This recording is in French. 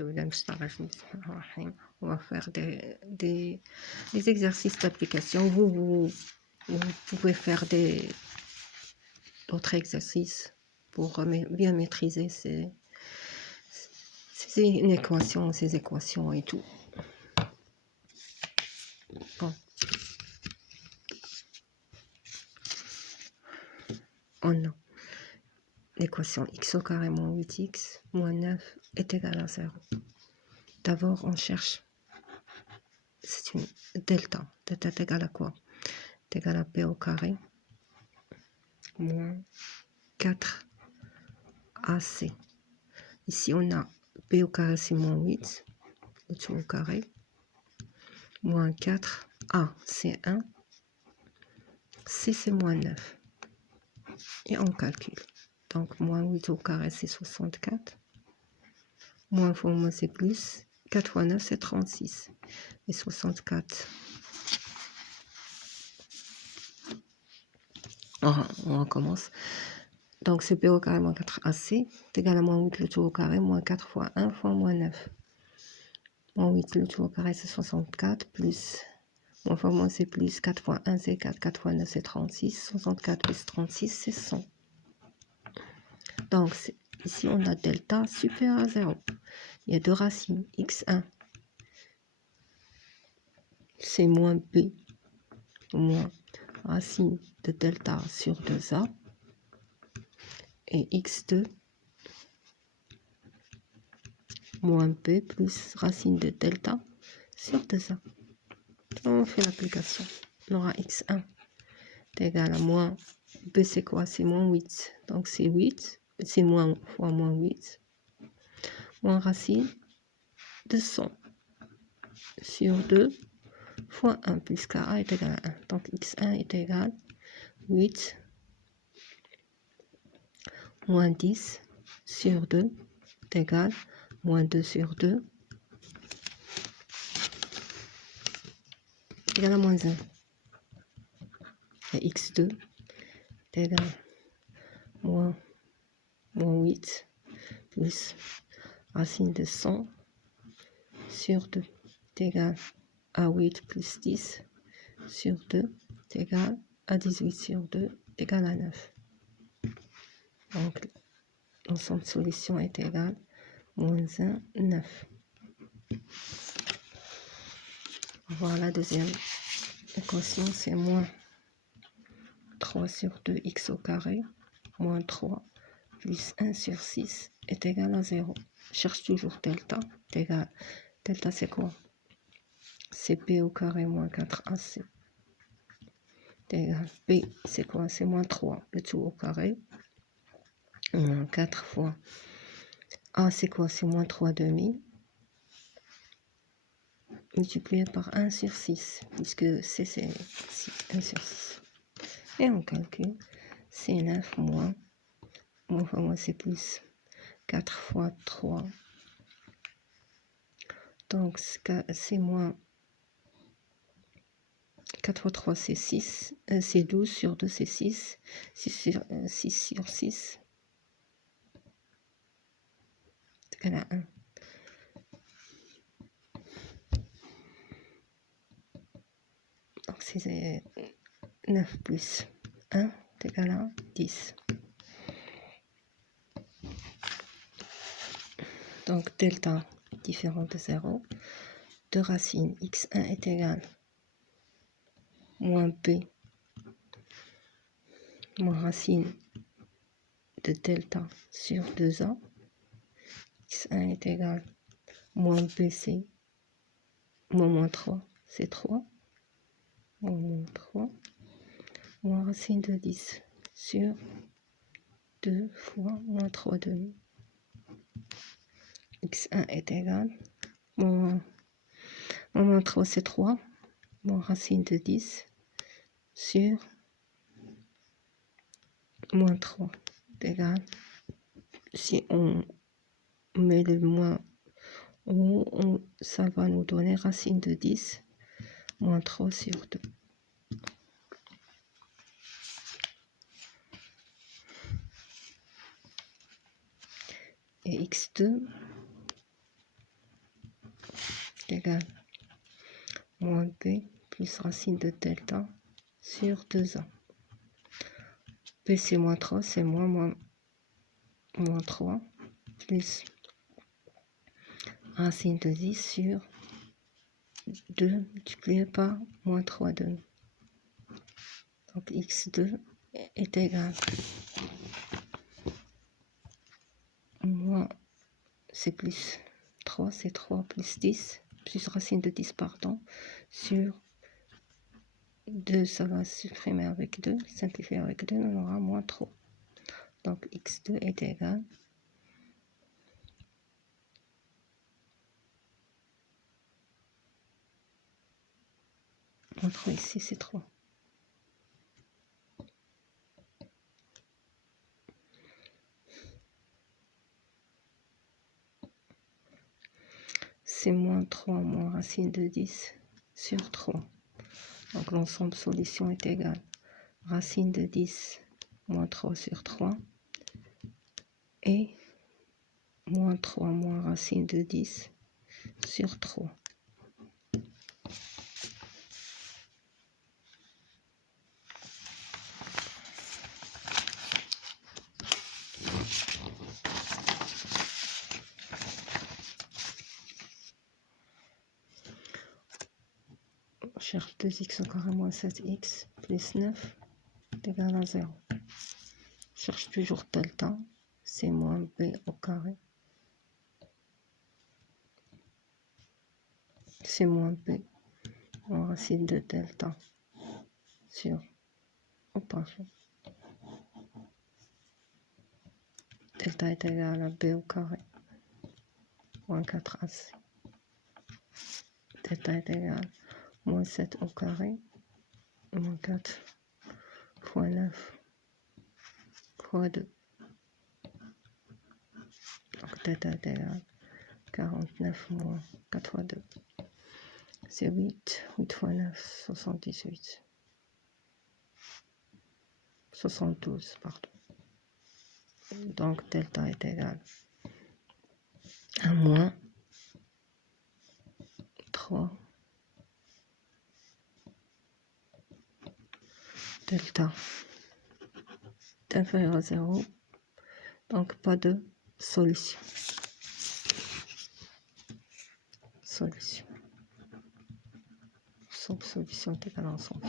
On va faire des exercices d'application. Vous pouvez faire d'autres exercices pour bien maîtriser ces équations et tout. Bon. On a l'équation x au carré moins 8x moins 9 est égal à 0. D'abord, on cherche, c'est une delta. Delta est égal à quoi? C'est égal à p au carré moins 4ac. Ici, on a p au carré, c'est moins 8, le tout au carré, moins 4a, c'est 1, c, c'est moins 9. Et on calcule. Donc, moins 8 au carré, c'est 64. Moins fois moins, c'est plus. 4 fois 9, c'est 36. Et 64. On recommence. Donc, c'est p au carré moins 4ac. C'est égal à moins 8 le tout au carré, moins 4 fois 1 fois moins 9. Moins 8 le tout au carré, c'est 64. Plus. Moins fois moins, c'est plus. 4 fois 1, c'est 4. 4 fois 9, c'est 36. 64 plus 36, c'est 100. Donc, ici, on a delta supérieur à 0. Il y a deux racines. x1, c'est moins b, moins racine de delta sur 2a. Et x2, moins b plus racine de delta sur 2a. On fait l'application. On aura x1 est égal à moins b, c'est quoi? C'est moins 8. Donc, c'est 8. C'est moins fois moins 8. Moins racine de 100 sur 2 fois 1 plus ka est égal à 1. Donc, x1 est égal à 8 moins 10 sur 2 est égal à moins 2 sur 2 est égal à moins 1. Et x2 est égal à moins 8 plus racine de 100 sur 2 est égal à 8 plus 10 sur 2 est égal à 18 sur 2 est égal à 9. Donc, l'ensemble de solution est égal à moins 1, 9. Voilà la deuxième équation, c'est moins 3 sur 2x au carré, moins 3 plus 1 sur 6 est égal à 0. Cherche toujours delta, est égal. Delta, c'est quoi? C'est p au carré moins 4ac. Est égal. P, c'est quoi? C'est moins 3, le tout au carré. Moins 4 fois. A, c'est quoi? C'est moins 3 demi. Multiplié par 1 sur 6, puisque c, c'est 1 sur 6. Et on calcule. C'est 9 moins fois moins, c'est plus. 4 fois 3. Donc, c'est moins. 4 fois 3, c'est 6. C'est 12 sur 2, c'est 6. 6 sur 6. C'est égal à 1. Donc, c'est 9 plus 1 est égal à 10. Donc, delta différent de 0. De racine x1 est égal à moins b moins racine de delta sur 2a. x1 est égal à moins b, c'est moins 3, c'est 3. Moins 3. Moins racine de 10 sur 2 fois moins 3 demi. x1 est égal à moins 3, c'est 3. Moins racine de 10 sur moins 3 est égal. Si on met le moins en haut, ça va nous donner racine de 10 moins 3 sur 2. Et x2 égale moins P plus racine de delta sur 2A. P c'est moins 3, c'est moins 3 plus racine de 10 sur 2 multiplié par moins 3 de. Donc x2 est égal moins, c'est plus 3, c'est 3 plus 10, plus racine de 10, pardon, sur 2, ça va supprimer avec 2, simplifier avec 2, on aura moins 3. Donc x2 est égal moins 3 ici, c'est 3. C'est moins 3 moins racine de 10 sur 3. Donc l'ensemble solution est égal racine de 10 moins 3 sur 3 et moins 3 moins racine de 10 sur 3. On cherche 2x au carré moins 7x plus 9 est égal à 0. On cherche toujours delta, c'est moins b au carré. C'est moins b en racine de delta sur, delta est égal à b au carré moins 4ac. Delta est égal à moins 7 au carré moins 4 fois 9 fois 2. Donc delta est égal à 49 moins 4 fois 2. C'est 8. 8 fois 9, 78. 72, pardon. Donc delta est égal à moins 3 delta est inférieur à 0. Donc pas de solution. Solution est égale à ensemble.